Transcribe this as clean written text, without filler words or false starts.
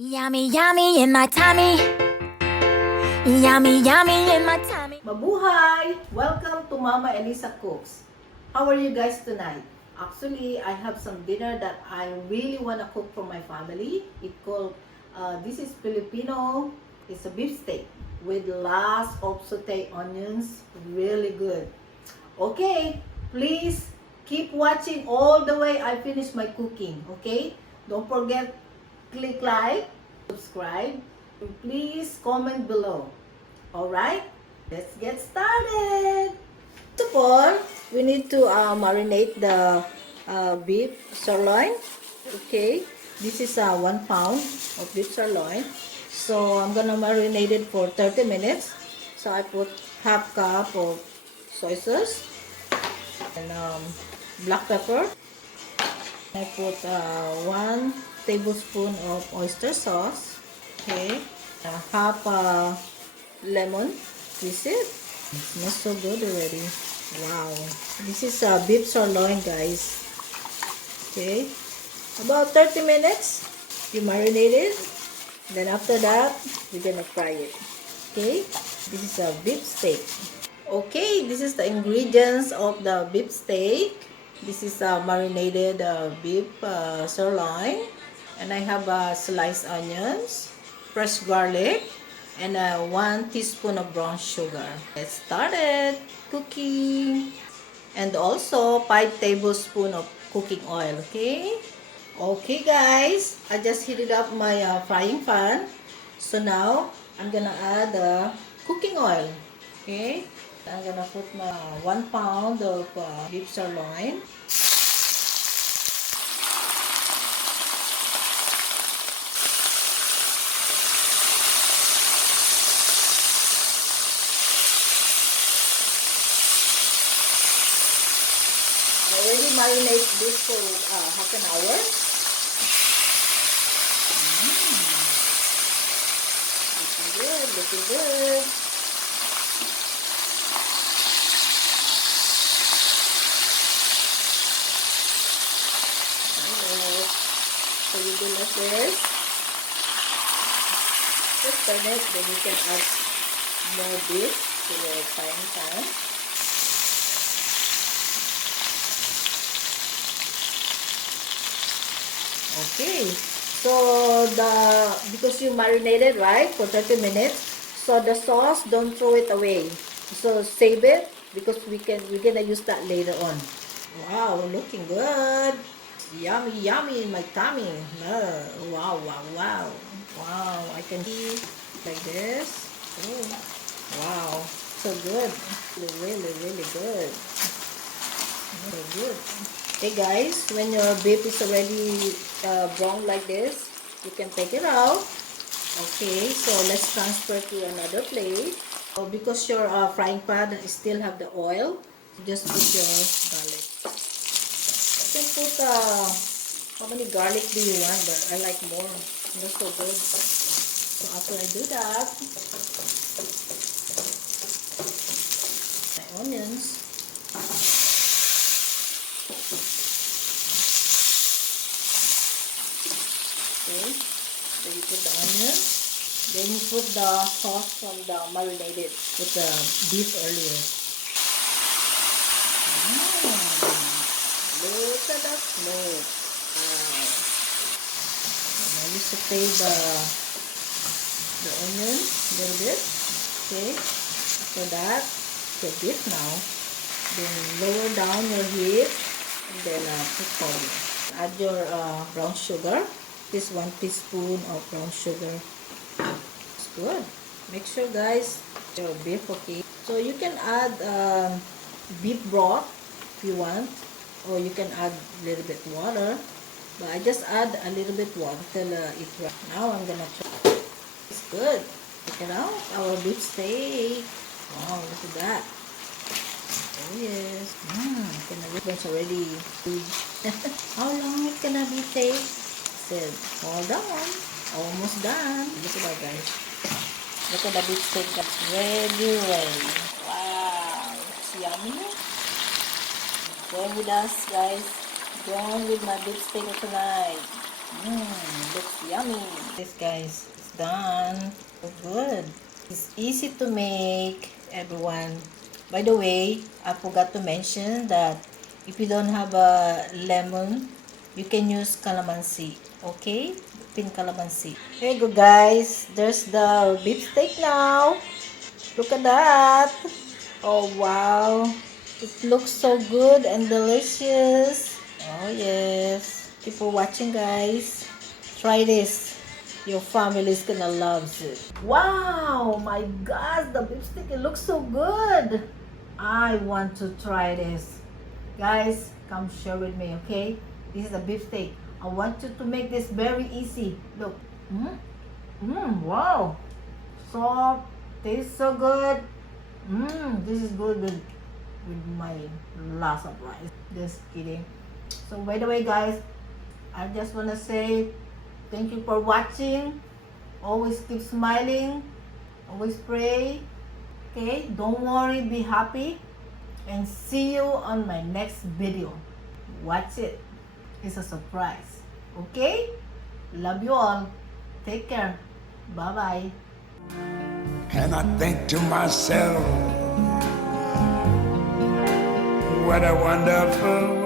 Yummy, yummy in my tummy. Yummy, yummy in my tummy. Mabuhay! Welcome to Mama Elisa Cooks. How are you guys tonight? Actually, I have some dinner that I really want to cook for my family. This is Filipino. It's a beef steak with lots of sauté onions. Really good. Okay, please keep watching all the way I finish my cooking. Okay? Don't forget, click like, subscribe, and please comment below. Alright, let's get started. First of all, we need to marinate the beef sirloin. Okay, this is 1 pound of beef sirloin. So I'm gonna marinate it for 30 minutes. So I put half cup of soy sauce and black pepper. I put 1 tablespoon of oyster sauce. Okay, half lemon. This is it. It smells so good already. Wow. This is beef sirloin, guys. Okay. About 30 minutes. You marinate it. Then after that, we're gonna fry it. Okay. This is a beef steak. Okay. This is the ingredients of the beef steak. This is marinated beef sirloin. And I have sliced onions, fresh garlic, and 1 teaspoon of brown sugar. Let's start it cooking. And also 5 tablespoons of cooking oil. Okay. Okay, guys. I just heated up my frying pan. So now I'm gonna add cooking oil. Okay. I'm gonna put my 1 pound of beef sirloin. I already marinate this for half an hour. Looking good, looking good. So you do like this. Just turn it, then you can add more beef to your frying pan. Okay, so because you marinated, right, for 30 minutes, so the sauce, don't throw it away. So save it because we're gonna use that later on. Wow, looking good. Yummy, yummy in my tummy. Wow, wow, wow. Wow, I can see like this. Oh, wow, so good. Really, really good. So good. Okay guys, when your beef is already brown like this, you can take it out. Okay, so let's transfer to another plate. So because your frying pan still have the oil, just put your garlic. You can put how many garlic do you want? But I like more. That's so good. So after I do that, my onions. Okay, so you put the onion, then you put the sauce from the marinated with the beef earlier. Look at that smoke. Wow. And now you saute the onion a little bit. Okay, after that, your beef now. Then lower down your heat and then put coffee. Add your brown sugar. This 1 teaspoon of brown sugar. It's good. Make sure guys your beef okay. So you can add beef broth if you want, or you can add a little bit water. But I just add a little bit water till it dry. Now I'm gonna try. It's good. Check it out. Our beef steak. Wow, look at that. Oh yes. It's already good. How long it gonna be take? Hold on, almost done. Look at that, guys. Look at the beef steak that's ready. Wow, it's yummy. Join with us, guys. Join with my beef steak tonight. Looks yummy. This guys, it's done. So good. It's easy to make, everyone. By the way, I forgot to mention that if you don't have a lemon, you can use calamansi. Okay? Pin calamansi. Here you go, guys. There's the beef steak now. Look at that. Oh, wow. It looks so good and delicious. Oh, yes. Keep on watching, guys. Try this. Your family is gonna love it. Wow, my God, the beef steak, it looks so good. I want to try this. Guys, come share with me, okay? This is a beef steak. I want you to make this very easy. Look. Wow. Soft. Tastes so good. This is good with my lots of rice. Just kidding. So by the way, guys, I just want to say thank you for watching. Always keep smiling. Always pray. Okay, don't worry, be happy. And see you on my next video. Watch it. It's a surprise. Okay? Love you all. Take care. Bye-bye. And I think to myself, what a wonderful